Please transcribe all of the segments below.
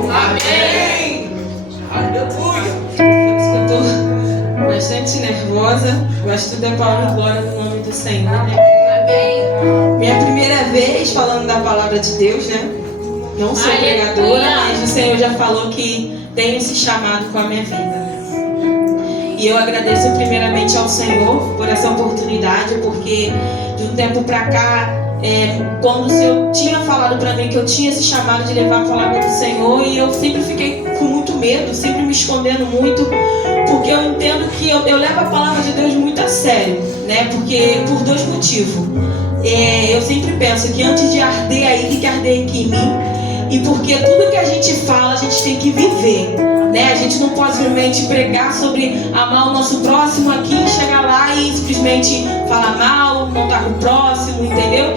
Senhor. Amém. Aleluia. Eu estou bastante nervosa. Gosto da palavra glória no nome do Senhor, né? Amém. Minha primeira vez falando da palavra de Deus, né? Não sou pregadora, mas o Senhor já falou que tem esse chamado com a minha vida. E eu agradeço primeiramente ao Senhor por essa oportunidade, porque de um tempo pra cá, quando o Senhor tinha falado pra mim que eu tinha esse chamado de levar a palavra do Senhor, e eu sempre fiquei com muito medo, sempre me escondendo muito, porque eu entendo que eu levo a palavra de Deus muito a sério, né? Porque por dois motivos. Eu sempre penso que antes de arder aí, tem que arder aqui em mim, e porque tudo que a gente fala, a gente tem que viver, né? A gente não pode simplesmente pregar sobre amar o nosso próximo aqui, chegar lá e simplesmente falar mal, não estar com o próximo, entendeu?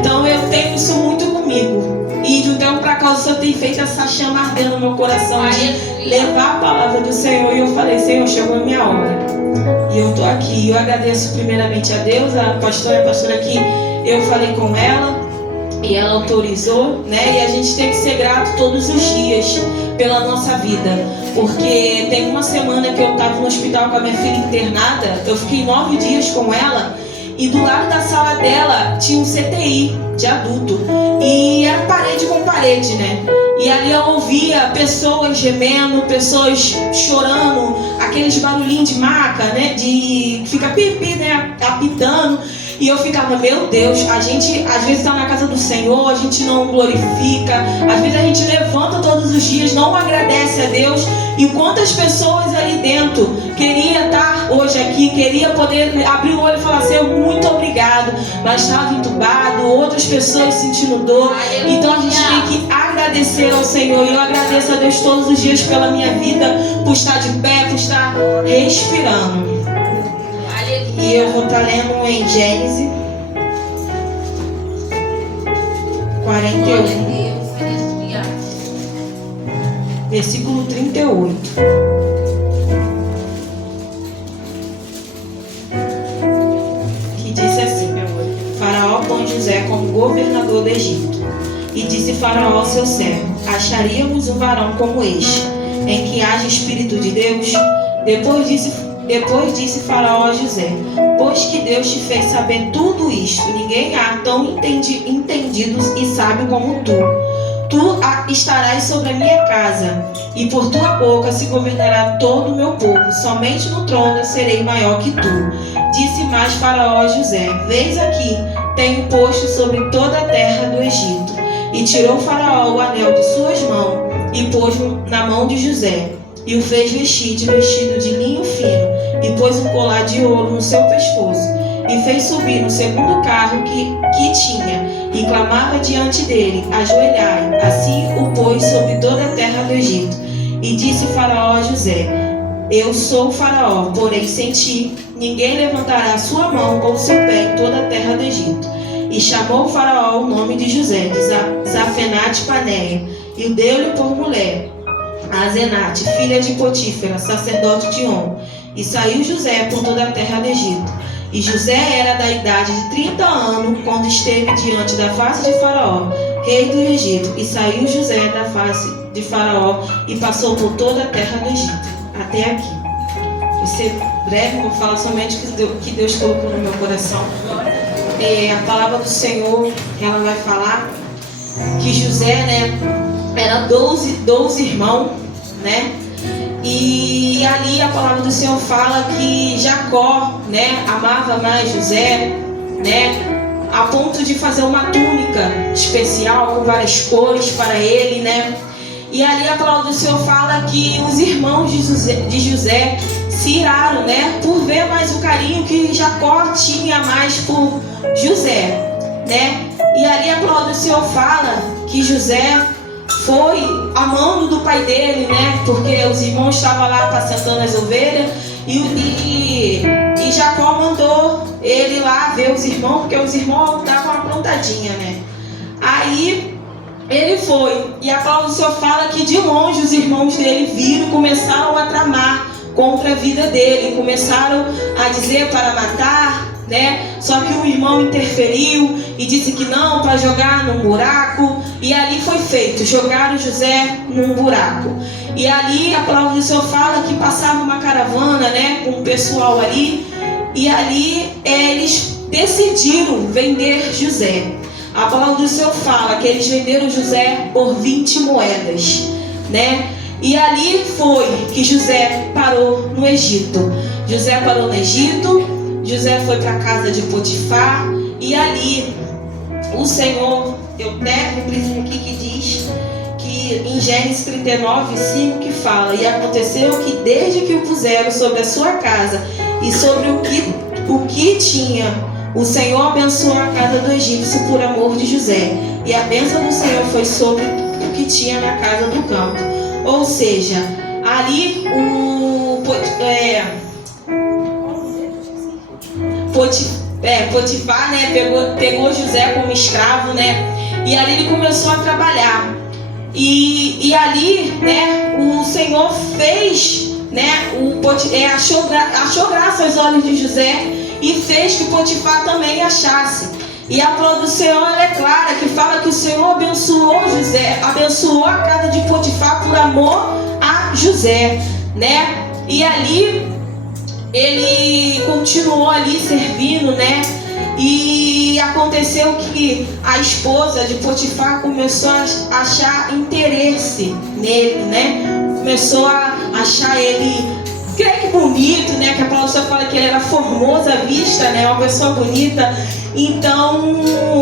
Então eu tenho isso muito comigo. E de um tempo pra cá o Senhor tem feito essa chama ardendo no meu coração de levar a palavra do Senhor. E eu falei, Senhor, chegou a minha hora. E eu tô aqui. Eu agradeço primeiramente a Deus, a pastora aqui, eu falei com ela. E ela autorizou, né? E a gente tem que ser grato todos os dias pela nossa vida. Porque tem uma semana que eu estava no hospital com a minha filha internada. Eu fiquei 9 dias com ela. E do lado da sala dela tinha um CTI de adulto. E era parede com parede, né? E ali eu ouvia pessoas gemendo, pessoas chorando, aqueles barulhinhos de maca, né? De fica pipi, né? Apitando. E eu ficava, meu Deus, a gente às vezes está na casa do Senhor, a gente não glorifica, às vezes a gente levanta todos os dias, não agradece a Deus. E quantas pessoas ali dentro queria estar hoje aqui, queria poder abrir o olho e falar, Senhor, muito obrigado, mas estava entubado, outras pessoas sentindo dor. Então a gente tem que agradecer ao Senhor. E eu agradeço a Deus todos os dias pela minha vida, por estar de pé, por estar respirando. E eu vou estar lendo em Gênesis 41, versículo 38. Que disse assim: Faraó põe José como governador do Egito. E disse Faraó ao seu servo: Acharíamos um varão como este, em que haja Espírito de Deus? Depois disse Faraó a José: Pois que Deus te fez saber tudo isto, ninguém há tão entendidos e sábio como tu. Tu estarás sobre a minha casa, e por tua boca se governará todo o meu povo. Somente no trono eu serei maior que tu. Disse mais Faraó a José: Vês aqui, tenho posto sobre toda a terra do Egito. E tirou Faraó o anel de suas mãos, e pôs-o na mão de José. E o fez vestir de vestido de linho fino, e pôs um colar de ouro no seu pescoço, e fez subir no segundo carro que tinha, e clamava diante dele: Ajoelhai. Assim o pôs sobre toda a terra do Egito. E disse Faraó a José: Eu sou o Faraó, porém sem ti ninguém levantará sua mão ou seu pé em toda a terra do Egito. E chamou o Faraó o nome de José, de Zafenate-Paneia, e o deu-lhe por mulher a Asenate, filha de Potífera, sacerdote de On. E saiu José por toda a terra do Egito. E José era da idade de 30 anos, quando esteve diante da face de Faraó, rei do Egito. E saiu José da face de Faraó e passou por toda a terra do Egito. Até aqui. Vou ser breve, vou falar somente o que Deus colocou no meu coração. A palavra do Senhor, ela vai falar que José, né, era 12 irmãos, né? E ali a palavra do Senhor fala que Jacó, né, amava mais José, né, a ponto de fazer uma túnica especial com várias cores para ele, né? E ali a palavra do Senhor fala que os irmãos de José se iraram, né, por ver mais o carinho que Jacó tinha mais por José, né? E ali a palavra do Senhor fala que José foi amando do pai dele, né? Porque os irmãos estavam lá apacentando as ovelhas e Jacó mandou ele lá ver os irmãos, porque os irmãos davam uma plantadinha, né? Aí ele foi, e a palavra do Senhor fala que de longe os irmãos dele viram e começaram a tramar contra a vida dele, começaram a dizer para matar, né? Só que o irmão interferiu e disse que não, para jogar num buraco. E ali foi feito, jogaram José num buraco. E ali a palavra do Senhor fala que passava uma caravana, né, com o pessoal ali. E ali eles decidiram vender José. A palavra do Senhor fala que eles venderam José por 20 moedas, né? E ali foi que José parou no Egito. José parou no Egito, José foi para a casa de Potifar. E ali o Senhor, eu até represento aqui que diz que em Gênesis 39:5 que fala: e aconteceu que desde que o puseram sobre a sua casa e sobre o que tinha, o Senhor abençoou a casa do egípcio por amor de José, e a bênção do Senhor foi sobre o que tinha na casa do campo. Ou seja, ali Potifar, né, pegou José como escravo, né, e ali ele começou a trabalhar. E ali, né, o Senhor fez, né, achou graça aos olhos de José e fez que Potifar também achasse. E a palavra do Senhor é clara, que fala que o Senhor abençoou José, abençoou a casa de Potifar por amor a José, né? E ali ele continuou ali servindo, né? E aconteceu que a esposa de Potifar começou a achar interesse nele, né? Começou a achar ele, creio que bonito, né? Que a palavra fala que ele era formoso à vista, né? Uma pessoa bonita. Então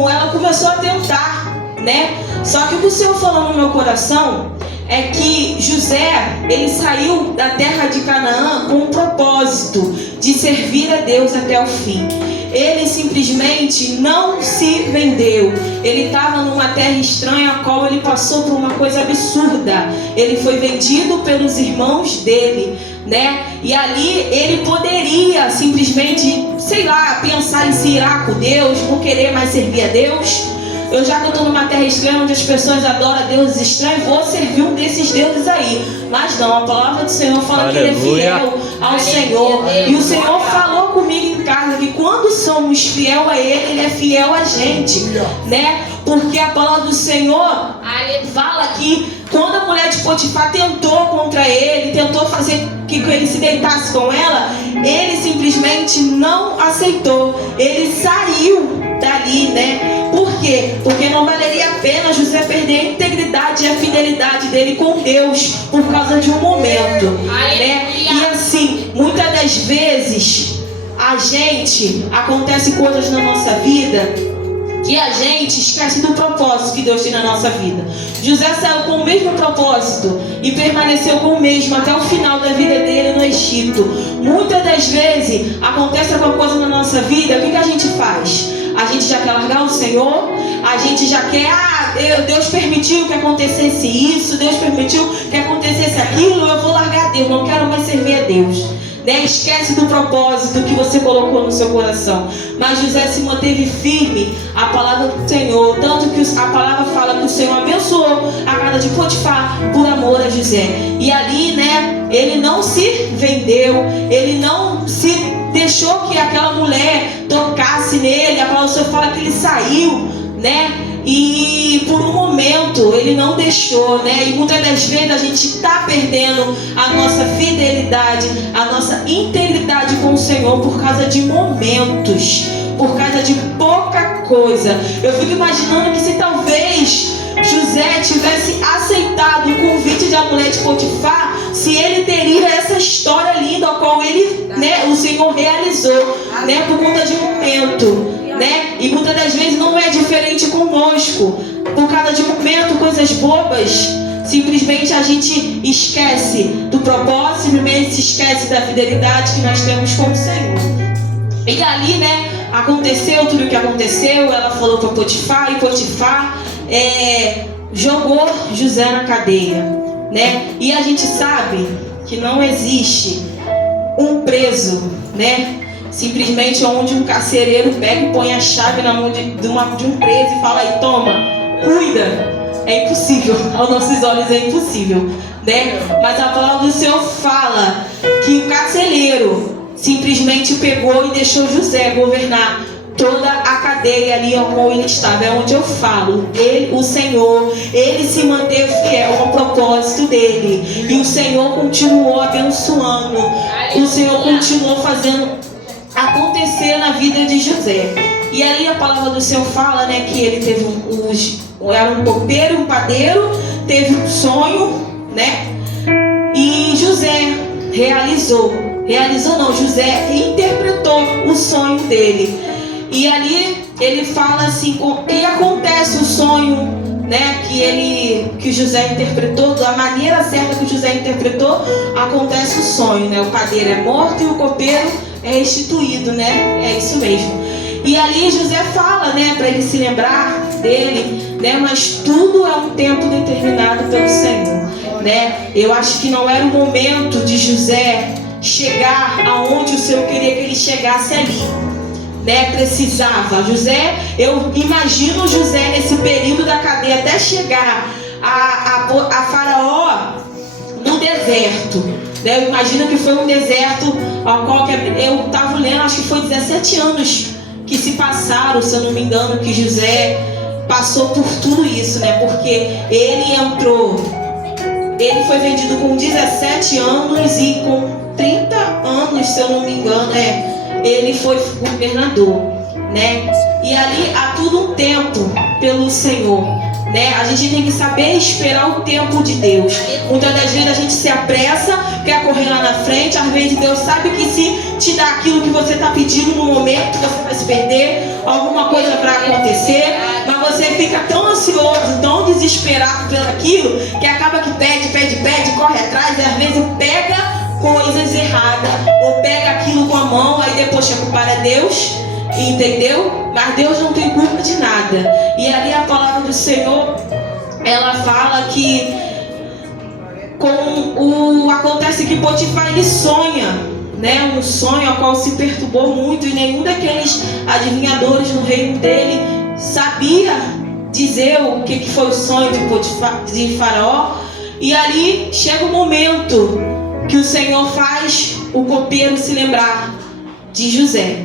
ela começou a tentar, né? Só que o que o Senhor falou no meu coração é que José, ele saiu da terra de Canaã com um propósito de servir a Deus até o fim. Ele simplesmente não se vendeu. Ele estava numa terra estranha, a qual ele passou por uma coisa absurda. Ele foi vendido pelos irmãos dele, né? E ali ele poderia simplesmente, sei lá, pensar em se irar com Deus, não querer mais servir a Deus. Eu já estou numa terra estranha onde as pessoas adoram deuses estranhos, vou servir um desses deuses aí. Mas não, a palavra do Senhor fala que ele é fiel ao Senhor. E o Senhor falou comigo em casa que quando somos fiel a Ele, Ele é fiel a gente, né? Porque a palavra do Senhor fala que quando a mulher de Potifar tentou contra ele, tentou fazer que ele se deitasse com ela, ele simplesmente não aceitou. Ele saiu dali, né? Por quê? Porque não valeria a pena José perder a integridade e a fidelidade dele com Deus por causa de um momento, né? E assim, muitas das vezes acontece coisas na nossa vida que a gente esquece do propósito que Deus tem na nossa vida. José saiu com o mesmo propósito e permaneceu com o mesmo até o final da vida dele no Egito. Muitas das vezes acontece alguma coisa na nossa vida, o que a gente faz? A gente já quer largar o Senhor, a gente já quer, Deus permitiu que acontecesse isso, Deus permitiu que acontecesse aquilo, eu vou largar Deus, não quero mais servir a Deus. Né? Esquece do propósito que você colocou no seu coração. Mas José se manteve firme à palavra do Senhor, tanto que a palavra fala que o Senhor abençoou a casa de Potifar por amor a José. E ali, né, ele não se vendeu, ele não se deixou que aquela mulher tocasse nele. A palavra do Senhor fala que ele saiu, né? E por um momento ele não deixou, né? E muitas das vezes a gente está perdendo a nossa fidelidade, a nossa integridade com o Senhor por causa de momentos, por causa de pouca coisa. Eu fico imaginando que se talvez José tivesse aceitado o convite da mulher de Potifar, se ele teria essa história linda a qual ele, né, o Senhor realizou, né, por conta de um momento. Né? E muitas das vezes não é diferente conosco. Por causa de momento, coisas bobas, simplesmente a gente esquece do propósito, simplesmente se esquece da fidelidade que nós temos com o Senhor. E ali, né, aconteceu tudo o que aconteceu. Ela falou para Potifar, e Potifar jogou José na cadeia, né? E a gente sabe que não existe um preso, né, simplesmente onde um carcereiro pega e põe a chave na mão de um preso e fala aí, toma, cuida. É impossível, aos nossos olhos é impossível, né? Mas a palavra do Senhor fala que o carcereiro simplesmente pegou e deixou José governar toda a cadeia ali onde ele estava. É onde eu falo, o Senhor, ele se manteve fiel ao propósito dele, e o Senhor continuou abençoando, o Senhor continuou fazendo acontecer na vida de José. E ali a palavra do Senhor fala, né, que ele teve era um copeiro, um padeiro, teve um sonho, né, e José José interpretou o sonho dele. E ali ele fala assim, e acontece o sonho, né, que José interpretou, da maneira certa que José interpretou, acontece o sonho, né? O padeiro é morto e o copeiro é restituído, né? É isso mesmo. E ali José fala, né, para ele se lembrar dele, né? Mas tudo é um tempo determinado pelo Senhor, né? Eu acho que não era o momento de José chegar aonde o Senhor queria que ele chegasse ali, né? Precisava. José, eu imagino José nesse período da cadeia até chegar a Faraó no deserto, né? Eu imagino que foi um deserto ao qual eu estava lendo, acho que foi 17 anos que se passaram, se eu não me engano, que José passou por tudo isso, né? Porque ele ele foi vendido com 17 anos e com 30 anos, se eu não me engano, ele foi governador, né? E ali há tudo um tempo pelo Senhor, né? A gente tem que saber esperar o tempo de Deus. Muitas das vezes a gente se apressa, quer correr lá na frente. Às vezes Deus sabe que se te dá aquilo que você está pedindo no momento, você vai se perder, alguma coisa para acontecer, mas você fica tão ansioso, tão desesperado pelo aquilo, que acaba que pede, corre atrás, e às vezes pega coisas erradas, ou pega aquilo com a mão, aí depois quer culpar a Deus, entendeu? Mas Deus não tem culpa de nada. E ali a palavra do Senhor, ela fala que acontece que Potifar, ele sonha, né? Um sonho ao qual se perturbou muito, e nenhum daqueles adivinhadores no reino dele sabia dizer o que foi o sonho de Faraó. E ali chega o momento que o Senhor faz o copeiro se lembrar de José.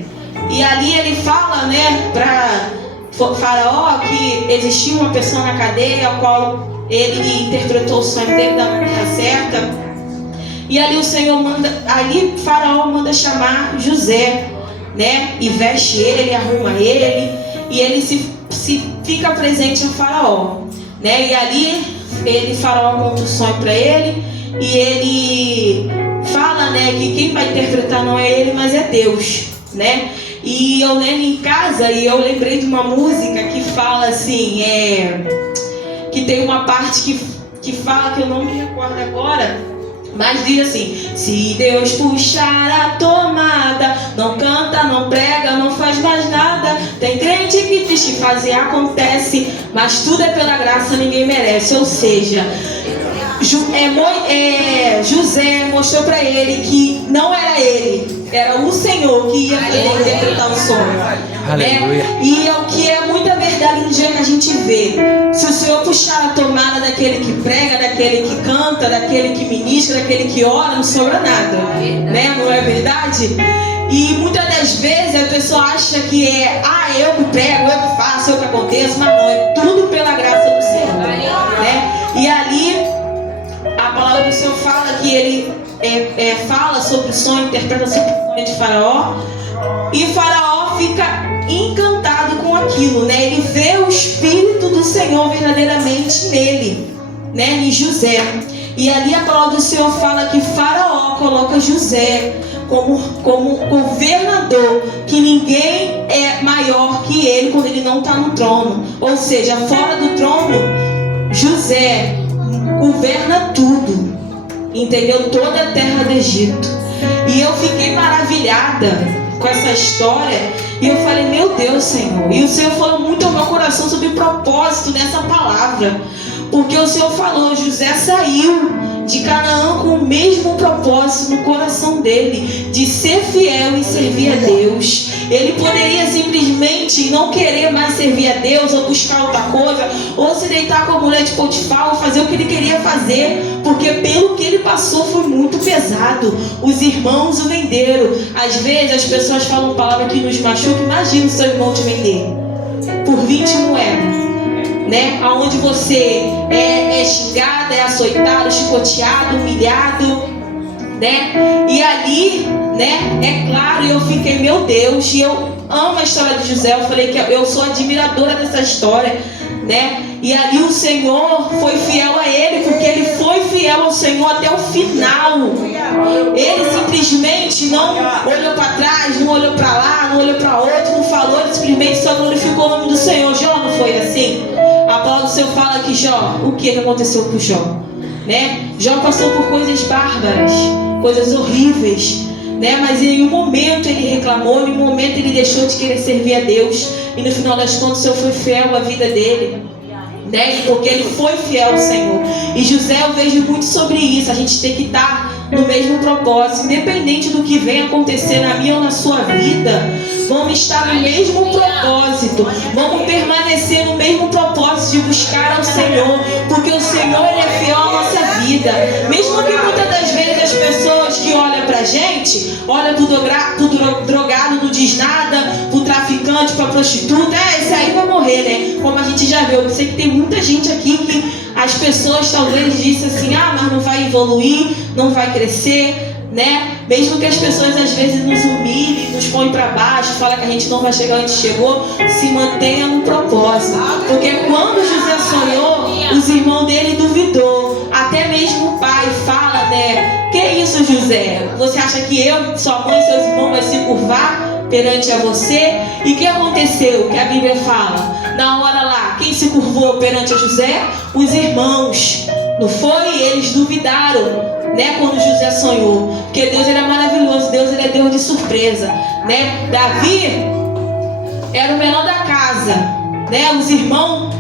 E ali ele fala, né, para Faraó que existia uma pessoa na cadeia ao qual ele interpretou o sonho dele da maneira certa. E ali Faraó manda chamar José, né, e veste ele, arruma ele, e ele se fica presente a Faraó, né? E ali Faraó monta o sonho para ele, e ele fala, né, que quem vai interpretar não é ele, mas é Deus, né? E eu lendo em casa, e eu lembrei de uma música que fala assim, que tem uma parte que fala, que eu não me recordo agora, mas diz assim: se Deus puxar a tomada, não canta, não prega, não faz mais nada. Tem crente que diz que fazer acontece, mas tudo é pela graça, ninguém merece. Ou seja, José mostrou para ele que não era ele, era o Senhor que ia poder interpretar o sonho. Né? E é o que é muita verdade no dia que a gente vê. Se o Senhor puxar a tomada daquele que prega, daquele que canta, daquele que ministra, daquele que ora, não sobra nada, né? Não é verdade? E muitas das vezes a pessoa acha que eu que prego, eu que faço, eu que aconteço, mas não, é tudo pela graça do Senhor, né? E ali a palavra do Senhor fala que ele fala sobre o sonho, interpreta sobre o sonho de Faraó, e Faraó fica encantado com aquilo, né? Ele vê o Espírito do Senhor verdadeiramente nele, né? Em José. E ali a palavra do Senhor fala que Faraó coloca José como governador, que ninguém é maior que ele quando ele não está no trono. Ou seja, fora do trono, José governa tudo, entendeu? Toda a terra do Egito. E eu fiquei maravilhada com essa história, e eu falei: meu Deus, Senhor. E o Senhor falou muito ao meu coração sobre o propósito dessa palavra, porque o Senhor falou: José saiu de Canaã com o mesmo propósito no coração dele, de ser fiel e servir a Deus. Ele poderia simplesmente não querer mais servir a Deus, ou buscar outra coisa, ou se deitar com a mulher de Potifar, ou fazer o que ele queria fazer, porque pelo que ele passou foi muito pesado. Os irmãos o venderam. Às vezes as pessoas falam palavra que nos machuca. Imagina o seu irmão te vender por 20 moedas, né? Aonde você é xingado, é açoitado, chicoteado, humilhado, né? E ali, né? É claro, eu fiquei, meu Deus, e eu amo a história de José. Eu falei que eu sou admiradora dessa história, né? E ali o Senhor foi fiel a ele, porque ele foi fiel ao Senhor até o final. Ele simplesmente não olhou para trás, não olhou para lá, não olhou para outro, não falou, ele simplesmente só glorificou o nome do Senhor. Jó não foi assim? A palavra do Senhor fala que Jó, o que aconteceu com Jó? Né? Jó passou por coisas bárbaras, coisas horríveis, né? Mas em um momento ele reclamou, em um momento ele deixou de querer servir a Deus, e no final das contas o Senhor foi fiel à vida dele, né? Porque ele foi fiel ao Senhor. E José, eu vejo muito sobre isso. A gente tem que estar no mesmo propósito, independente do que venha acontecer na minha ou na sua vida. Vamos estar no mesmo propósito, vamos permanecer no mesmo propósito de buscar ao Senhor, porque o Senhor, ele é fiel à nossa vida. Mesmo que muitas das vezes as pessoas que olham pra gente, olham pro drogado, não diz nada, pro traficante, pra prostituta, esse aí vai morrer, né? Como a gente já viu. Eu sei que tem muita gente aqui que as pessoas talvez dizem assim, mas não vai evoluir, não vai crescer, né? Mesmo que as pessoas às vezes nos humilhem, nos põem para baixo, falam que a gente não vai chegar onde chegou, se mantenha no propósito. Porque quando José sonhou, os irmãos dele duvidou. Até mesmo o pai fala, né? Que isso, José? Você acha que eu, sua mãe e seus irmãos vai se curvar perante a você? E o que aconteceu? Que a Bíblia fala, na hora lá, quem se curvou perante a José? Os irmãos. Não foi? Eles duvidaram, né, quando José sonhou. Porque Deus, ele é maravilhoso. Deus, ele é Deus de surpresa, né? Davi era o menor da casa, né? Os irmãos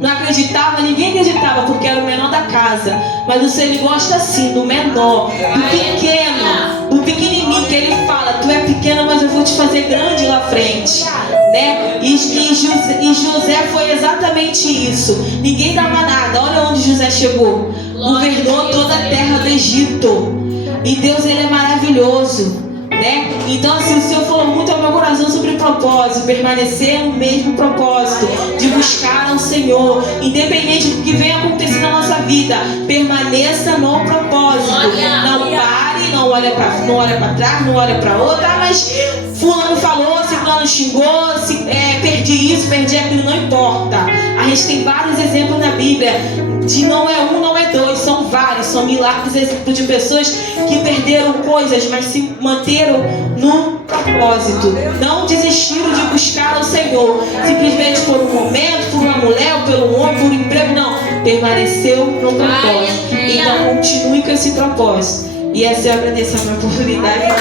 não acreditavam, ninguém acreditava, porque era o menor da casa. Mas o Senhor, ele gosta assim, do menor, do pequeno, do pequenininho, que ele fala, tu é pequeno, mas eu vou te fazer grande lá frente, né? E José foi exatamente isso. Ninguém dava nada. Olha onde José chegou. Governou toda a terra do Egito. E Deus, ele é maravilhoso, né? Então assim, o Senhor falou muito ao meu coração sobre propósito. Permanecer no mesmo propósito, de buscar ao Senhor, independente do que venha acontecer na nossa vida. Permaneça no propósito. Não pare, não olha para trás, não olha para outra. Mas fulano falou, fulano xingou, perdi isso, perdi aquilo, não importa. A gente tem vários exemplos na Bíblia, de não é um, não é dois, são vários, são milagres, exemplos de pessoas que perderam coisas, mas se manteram no propósito, não desistiram de buscar ao Senhor, simplesmente por um momento, por uma mulher, ou pelo homem, por um emprego, não, permaneceu no propósito. Então continue com esse propósito. E essa eu agradeço a minha oportunidade.